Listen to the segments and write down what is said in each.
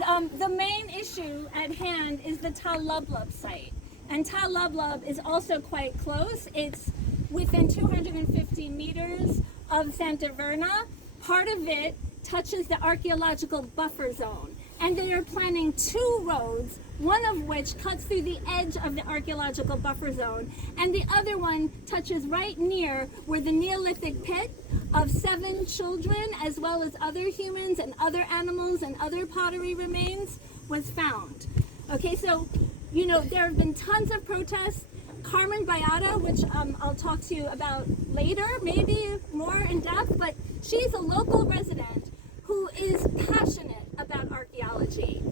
And the main issue at hand is the Tal Lublub site. And Tal Lublub is also quite close. It's within 250 meters of Santa Verna. Part of it touches the archaeological buffer zone. And they are planning 2 roads, one of which cuts through the edge of the archaeological buffer zone, and the other one touches right near where the Neolithic pit of 7 children, as well as other humans and other animals and other pottery remains, was found. Okay, so, you know, there have been tons of protests. Carmen Bayada, which I'll talk to you about later, maybe more in depth, but she's a local resident who is passionate about archaeology.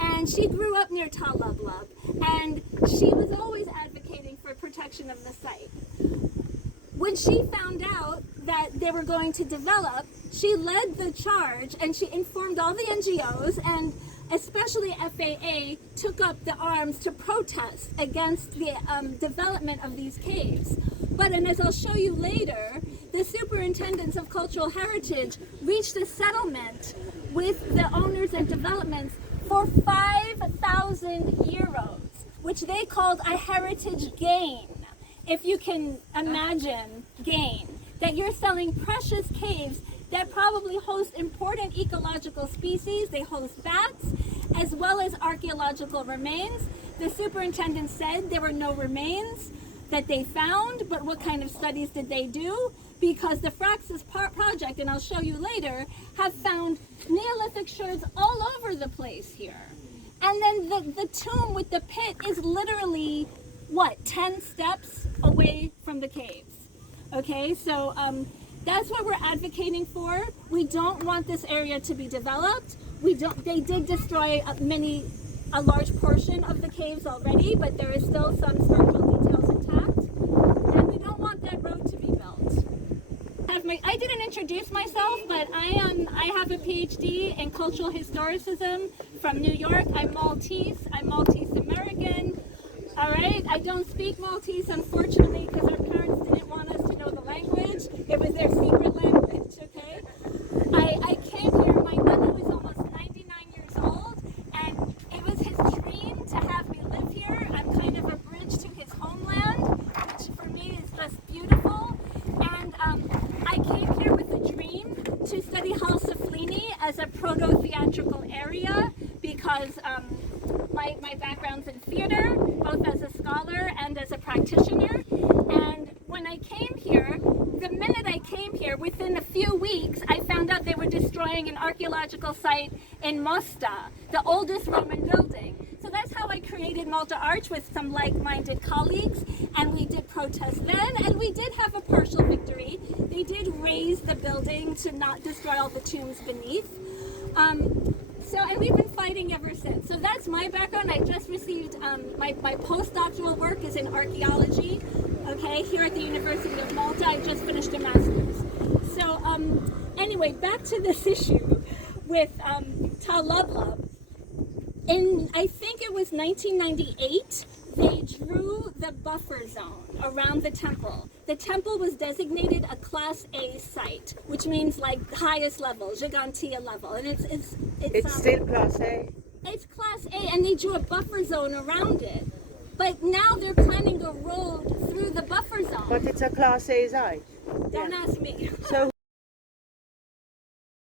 And she grew up near Tal Lublub, and she was always advocating for protection of the site. When she found out that they were going to develop, she led the charge, and she informed all the NGOs, and especially FAA took up the arms to protest against the development of these caves. But, and as I'll show you later, the superintendents of cultural heritage reached a settlement with the owners and developments for 5,000 euros, which they called a heritage gain. If you can imagine gain, that you're selling precious caves that probably host important ecological species. They host bats, as well as archaeological remains. The superintendent said there were no remains that they found, but what kind of studies did they do? Because the Fraxis project, and I'll show you later, have found Neolithic shards all over the place here. And then the tomb with the pit is literally, what, 10 steps away from the caves. Okay, so that's what we're advocating for. We don't want this area to be developed. They did destroy a large portion of the caves already, but there is still some structural details intact. And we don't want that road to be built. I didn't introduce myself, but I have a PhD in cultural historicism from New York. I'm Maltese American. All right, I don't speak Maltese, unfortunately, because our parents didn't want us to know the language. It was their secret language, okay? I came here, my mother was almost 99 years old, and it was his dream to have me live here. I'm kind of a bridge to his homeland, which for me is just beautiful. And I came here with a dream to study Hal Saflieni as a proto-theatrical area, because my background's in theater, both as a scholar and as a practitioner. And when I came here, the minute I came here, within a few weeks, I found out they were destroying an archaeological site in Mosta, the oldest Roman building. So that's how I created MALTA-ARCH with some like-minded colleagues, and we did protest then, and we did have a partial victory. They did raise the building to not destroy all the tombs beneath. And we've been fighting ever since. So that's my background. I just received, my postdoctoral work is in archaeology, okay, here at the University of Malta. I just finished a master's. So anyway, back to this issue with Tal Lublub. In, I think it was 1998, they drew the buffer zone around the temple. The temple was designated a Class A site, which means like highest level, Gigantia level, and it's still Class A. It's Class A, and they drew a buffer zone around it. But now they're planning a road through the buffer zone. But it's a Class A site. Don't ask me. So